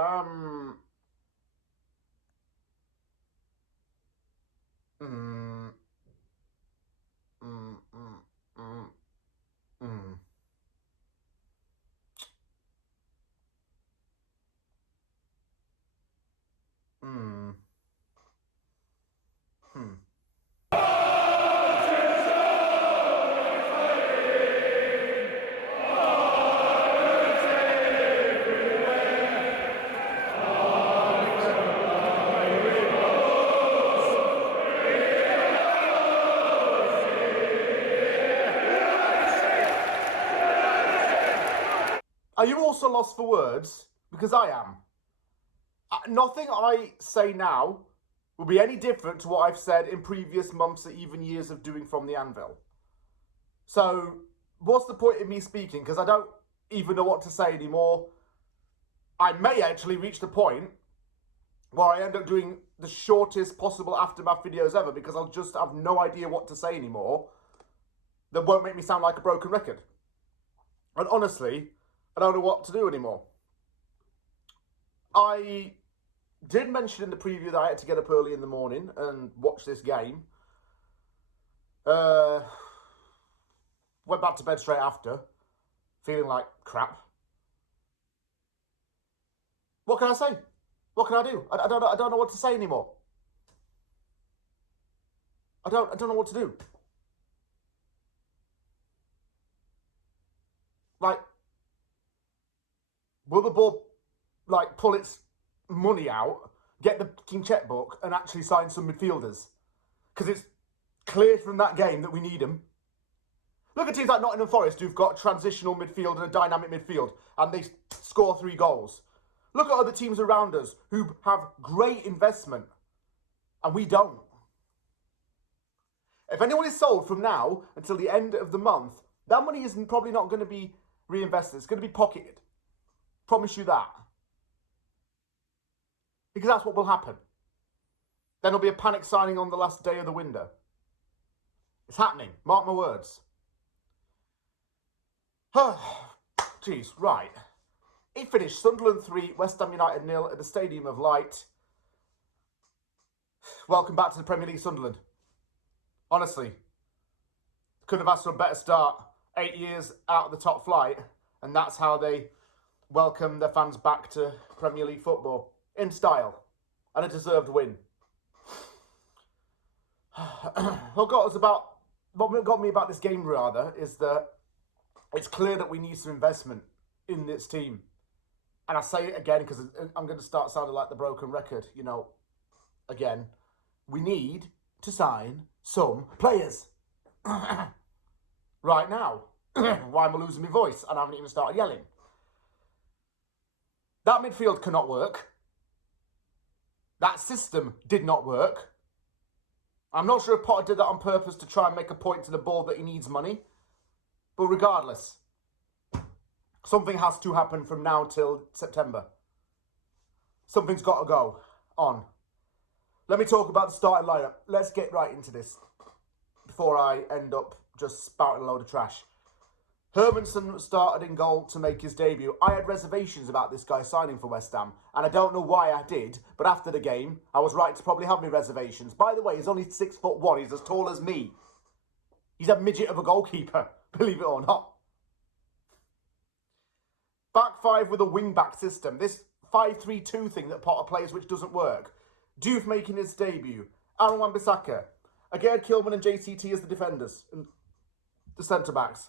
Um. Mm, mm, mm, mm, mm, mm, hmm. Are you also lost for words? Because I am. Nothing I say now will be any different to what I've said in previous months or even years of doing From the Anvil. So, what's the point in me speaking? Because I don't even know what to say anymore. I may actually reach the point where I end up doing the shortest possible aftermath videos ever because I'll just have no idea what to say anymore that won't make me sound like a broken record. And honestly, I don't know what to do anymore. I did mention in the preview that I had to get up early in the morning and watch this game. Went back to bed straight after, feeling like crap. What can I say? What can I do? I don't know what to say anymore. I don't know what to do. Like, will the board pull its money out, get the king checkbook, and actually sign some midfielders? Because it's clear from that game that we need them. Look at teams like Nottingham Forest who've got transitional midfield and a dynamic midfield, and they score 3 goals. Look at other teams around us who have great investment, and we don't. If anyone is sold from now until the end of the month, that money is probably not going to be reinvested. It's going to be pocketed. Promise you that. Because that's what will happen. Then there'll be a panic signing on the last day of the window. It's happening. Mark my words. Jeez, right. It finished Sunderland 3, West Ham United 0 at the Stadium of Light. Welcome back to the Premier League, Sunderland. Honestly, couldn't have asked for a better start. 8 years out of the top flight, and that's how they welcome their fans back to Premier League football. In style. And a deserved win. What got me about this game, rather, is that it's clear that we need some investment in this team. And I say it again because I'm going to start sounding like the broken record. Again, we need to sign some players. Right now. Why am I losing my voice? And I haven't even started yelling. That midfield cannot work. That system did not work. I'm not sure if Potter did that on purpose to try and make a point to the board that he needs money. But regardless, something has to happen from now till September. Something's got to go on. Let me talk about the starting lineup. Let's get right into this before I end up just spouting a load of trash. Hermanson started in goal to make his debut. I had reservations about this guy signing for West Ham, and I don't know why I did, but after the game, I was right to probably have my reservations. By the way, he's only 6'1", he's as tall as me. He's a midget of a goalkeeper, believe it or not. Back 5 with a wing-back system. This 5-3-2 thing that Potter plays, which doesn't work. Diouf making his debut. Aaron Wan-Bissaka. Again, Kilman and JCT as the defenders. And the centre-backs.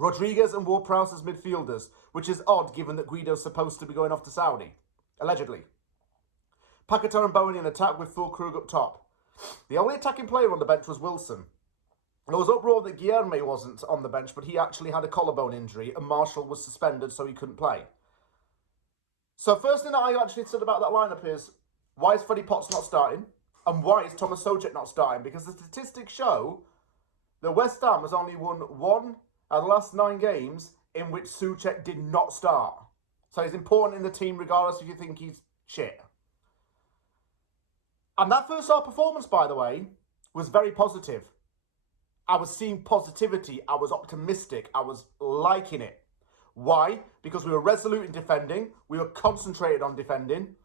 Rodriguez and Ward-Prowse as midfielders, which is odd given that Guido's supposed to be going off to Saudi. Allegedly. Paquetá and Bowen in attack with Fulkrug up top. The only attacking player on the bench was Wilson. There was uproar that Guilherme wasn't on the bench, but he actually had a collarbone injury and Marshall was suspended, so he couldn't play. So first thing that I actually said about that lineup is, why is Freddie Potts not starting? And why is Thomas Soucek not starting? Because the statistics show that West Ham has only won 1 out of the last 9 games in which Soucek did not start. So he's important in the team regardless if you think he's shit. And that first half performance, by the way, was very positive. I was seeing positivity. I was optimistic. I was liking it. Why? Because we were resolute in defending. We were concentrated on defending.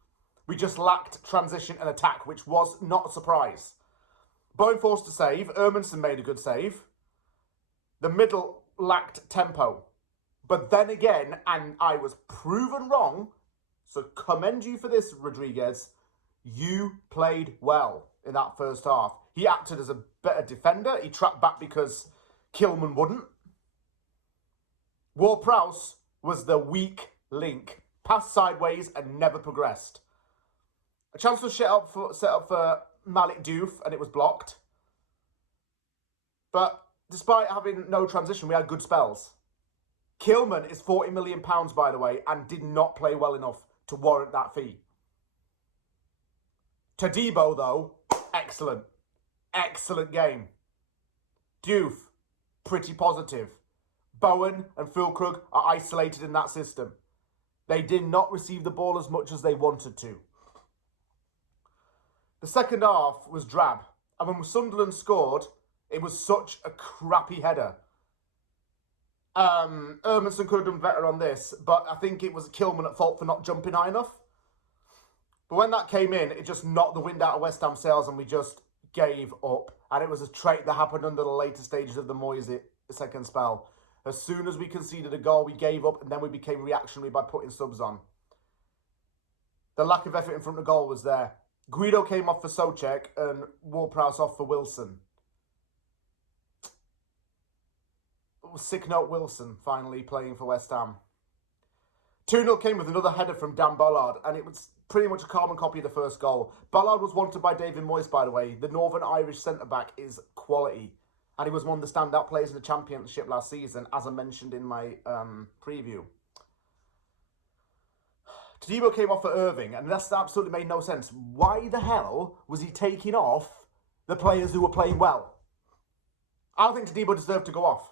We just lacked transition and attack, which was not a surprise. Bowen forced a save. Ermanson made a good save. The middle lacked tempo. But then again, and I was proven wrong, so commend you for this, Rodriguez, you played well in that first half. He acted as a better defender. He trapped back because Kilman wouldn't. Ward-Prowse was the weak link. Passed sideways and never progressed. A chance was set up for Malik Diouf and it was blocked. But despite having no transition, we had good spells. Kilman is £40 million, by the way, and did not play well enough to warrant that fee. Todibo, though, excellent. Excellent game. Diouf, pretty positive. Bowen and Füllkrug are isolated in that system. They did not receive the ball as much as they wanted to. The second half was drab. And when Sunderland scored, it was such a crappy header. Ermanson could have done better on this, but I think it was Kilman at fault for not jumping high enough. But when that came in, it just knocked the wind out of West Ham sails and we just gave up. And it was a trait that happened under the later stages of the Moyes second spell. As soon as we conceded a goal, we gave up and then we became reactionary by putting subs on. The lack of effort in front of goal was there. Guido came off for Souček and Ward-Prowse off for Wilson. Sick note Wilson finally playing for West Ham. 2-0 came with another header from Dan Ballard, and it was pretty much a carbon copy of the first goal. Ballard was wanted by David Moyes, by the way. The Northern Irish centre-back is quality, and he was one of the standout players in the Championship last season, as I mentioned in my preview. Todibo came off for Irving, and that's absolutely made no sense. Why the hell was he taking off the players who were playing well? I don't think Todibo deserved to go off.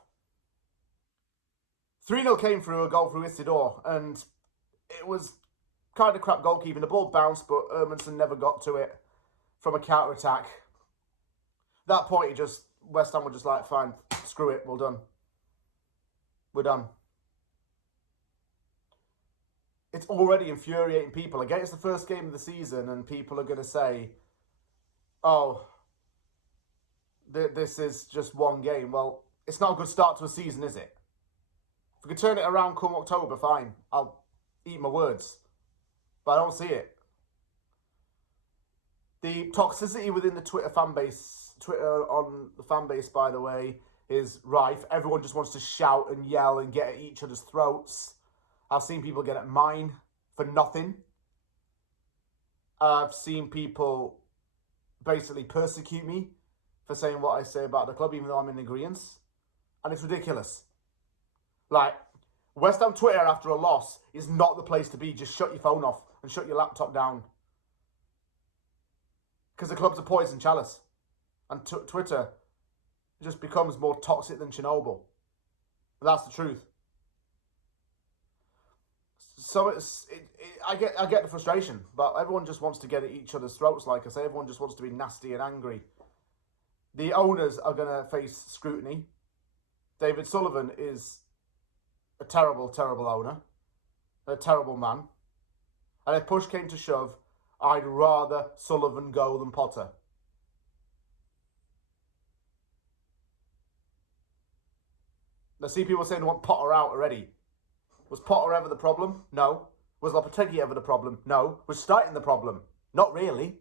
3-0 came through a goal through Isidore, and it was kind of crap goalkeeping. The ball bounced, but Ermanson never got to it from a counter-attack. At that point, West Ham were just like, fine, screw it, we're done. We're done. It's already infuriating people. Again, it's the first game of the season, and people are going to say, oh, this is just one game. Well, it's not a good start to a season, is it? If we could turn it around come October, fine. I'll eat my words. But I don't see it. The toxicity within the Twitter on the fan base, by the way, is rife. Everyone just wants to shout and yell and get at each other's throats. I've seen people get at mine for nothing. I've seen people basically persecute me for saying what I say about the club, even though I'm in agreement. And it's ridiculous. Like, West Ham Twitter after a loss is not the place to be. Just shut your phone off and shut your laptop down. Because the club's a poison chalice. And Twitter just becomes more toxic than Chernobyl. And that's the truth. So I get the frustration, but everyone just wants to get at each other's throats, like I say. Everyone just wants to be nasty and angry. The owners are going to face scrutiny. David Sullivan is a terrible, terrible owner. A terrible man. And if push came to shove, I'd rather Sullivan go than Potter. I see people saying they want Potter out already. Was Potter ever the problem? No. Was Lopetegui ever the problem? No. Was Steiten the problem? Not really.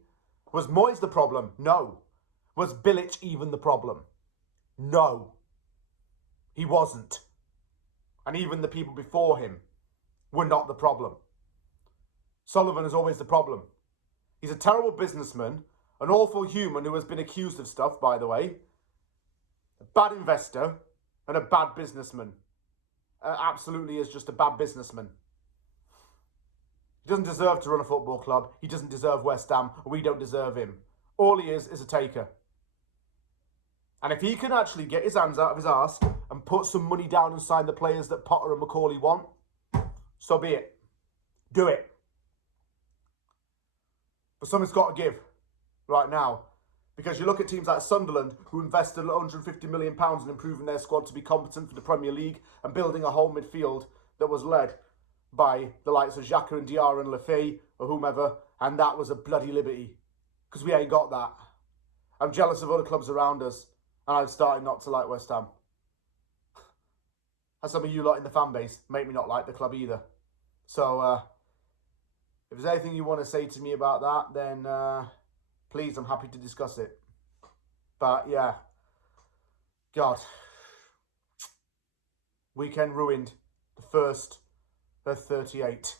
Was Moyes the problem? No. Was Bilic even the problem? No. He wasn't. And even the people before him were not the problem. Sullivan is always the problem. He's a terrible businessman, an awful human who has been accused of stuff, by the way, a bad investor, and a bad businessman. Absolutely is just a bad businessman. He doesn't deserve to run a football club. He doesn't deserve West Ham. We don't deserve him. All he is a taker. And if he can actually get his hands out of his arse and put some money down and sign the players that Potter and Macaulay want, so be it. Do it. But something's got to give right now. Because you look at teams like Sunderland, who invested £150 million in improving their squad to be competent for the Premier League and building a whole midfield that was led by the likes of Xhaka and Diarra and Lafay or whomever, and that was a bloody liberty. Because we ain't got that. I'm jealous of other clubs around us, and I'm starting not to like West Ham. And some of you lot in the fan base make me not like the club either. So, if there's anything you want to say to me about that, then please, I'm happy to discuss it. But yeah, God, weekend ruined. The first of 38.